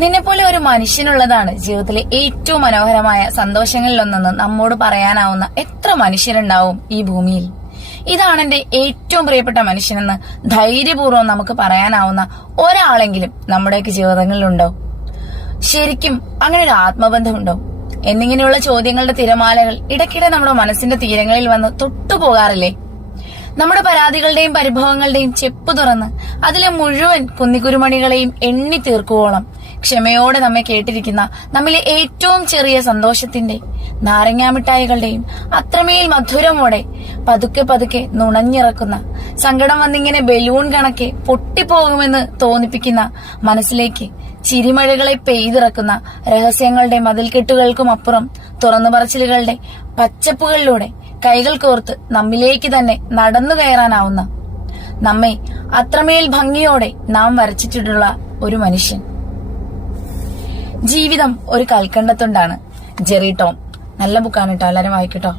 നിന്നെപ്പോലെ ഒരു മനുഷ്യനുള്ളതാണ് ജീവിതത്തിലെ ഏറ്റവും മനോഹരമായ സന്തോഷങ്ങളിലൊന്നെന്ന് നമ്മോട് പറയാനാവുന്ന എത്ര മനുഷ്യരുണ്ടാവും ഈ ഭൂമിയിൽ. ഇതാണ് എന്റെ ഏറ്റവും പ്രിയപ്പെട്ട മനുഷ്യനെന്ന് ധൈര്യപൂർവ്വം നമുക്ക് പറയാനാവുന്ന ഒരാളെങ്കിലും നമ്മുടെയൊക്കെ ജീവിതങ്ങളിലുണ്ടോ? ശരിക്കും അങ്ങനെ ഒരു ആത്മബന്ധമുണ്ടോ എന്നിങ്ങനെയുള്ള ചോദ്യങ്ങളുടെ തിരമാലകൾ ഇടയ്ക്കിടെ നമ്മുടെ മനസ്സിന്റെ തീരങ്ങളിൽ വന്ന് തൊട്ടുപോകാറില്ലേ? നമ്മുടെ പരാതികളുടെയും പരിഭവങ്ങളുടെയും ചെപ്പ് തുറന്ന് അതിലെ മുഴുവൻ കുന്നിക്കുരുമണികളെയും എണ്ണി തീർക്കുവോളം ക്ഷമയോടെ നമ്മെ കേട്ടിരിക്കുന്ന നമ്മിലെ ഏറ്റവും ചെറിയ സന്തോഷത്തിന്റെ നാരങ്ങാമിഠായികളുടെയും അത്രമേൽ മധുരമോടെ പതുക്കെ പതുക്കെ നുണഞ്ഞിറക്കുന്ന, സങ്കടം വന്നിങ്ങനെ ബലൂൺ കണക്കെ പൊട്ടിപ്പോകുമെന്ന് തോന്നിപ്പിക്കുന്ന, മനസ്സിലേക്ക് ചിരിമഴകളെ പെയ്തിറക്കുന്ന, രഹസ്യങ്ങളുടെ മതിൽക്കെട്ടുകൾക്കും അപ്പുറം തുറന്നു പറച്ചിലുകളുടെ പച്ചപ്പുകളിലൂടെ കൈകൾ കോർത്ത് നമ്മിലേക്ക് തന്നെ നടന്നു കയറാനാവുന്ന, നമ്മെ അത്രമേൽ ഭംഗിയോടെ നാം വരച്ചിട്ടുള്ള ഒരു മനുഷ്യൻ. ജീവിതം ഒരു കൽക്കണ്ടത്തുണ്ടാണ്. Jerry Tom. നല്ല ബുക്കാണ് കേട്ടോ, എല്ലാരും വായിക്കട്ടോ.